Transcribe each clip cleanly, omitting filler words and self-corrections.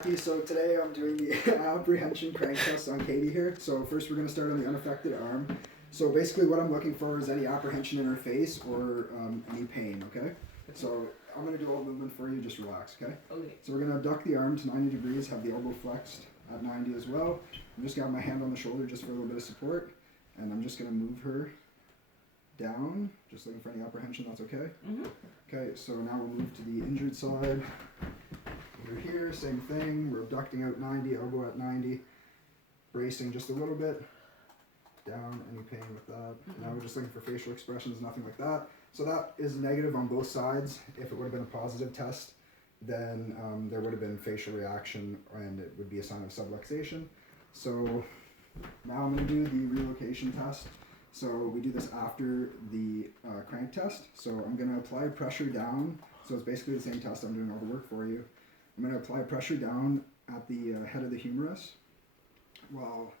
So today I'm doing the apprehension crank test on Katie here. So first we're going to start on the unaffected arm. So basically what I'm looking for is any apprehension in her face or any pain, okay? So I'm going to do all the movement for you, just relax, okay? Okay. So we're going to abduct the arm to 90 degrees, have the elbow flexed at 90 as well. I'm just going to have my hand on the shoulder just for a little bit of support. And I'm just going to move her down, just looking for any apprehension, that's okay? Mm-hmm. Okay, so now we'll move to the injured side. Over here, same thing, we're abducting out 90, elbow at 90, bracing just a little bit, down, any pain with that. Now we're just looking for facial expressions, nothing like that. So that is negative on both sides. If it would have been a positive test, then there would have been facial reaction and it would be a sign of subluxation. So now I'm going to do the relocation test. So we do this after the crank test. So I'm going to apply pressure down. So it's basically the same test, I'm doing all the work for you. I'm going to apply pressure down at the head of the humerus while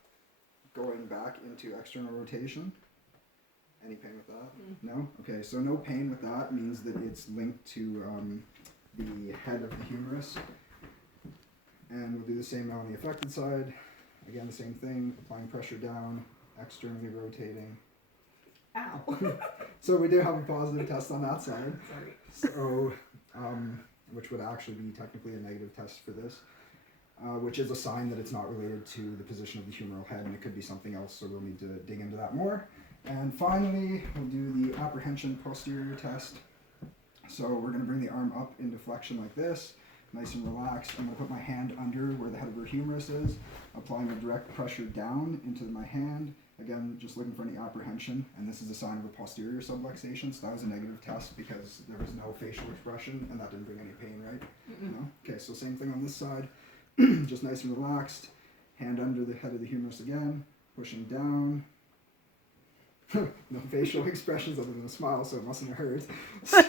going back into external rotation. Any pain with that? No? Okay, so no pain with that means that it's linked to the head of the humerus. And we'll do the same now on the affected side. Again, the same thing, applying pressure down, externally rotating. Ow. So we do have a positive test on that side. Sorry. So, which would actually be technically a negative test for this, which is a sign that it's not related to the position of the humeral head, and it could be something else, so we'll need to dig into that more. And finally, we'll do the apprehension posterior test. So we're going to bring the arm up into flexion like this, nice and relaxed. I'm going to put my hand under where the head of her humerus is, applying a direct pressure down into my hand. Again, just looking for any apprehension, and this is a sign of a posterior subluxation, so that was a negative test because there was no facial expression, and that didn't bring any pain, right? No? Okay, so same thing on this side, just nice and relaxed, hand under the head of the humerus again, pushing down. No facial expressions other than a smile, so it mustn't have hurt. So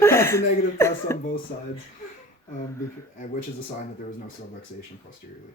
that's a negative test on both sides, which is a sign that there was no subluxation posteriorly.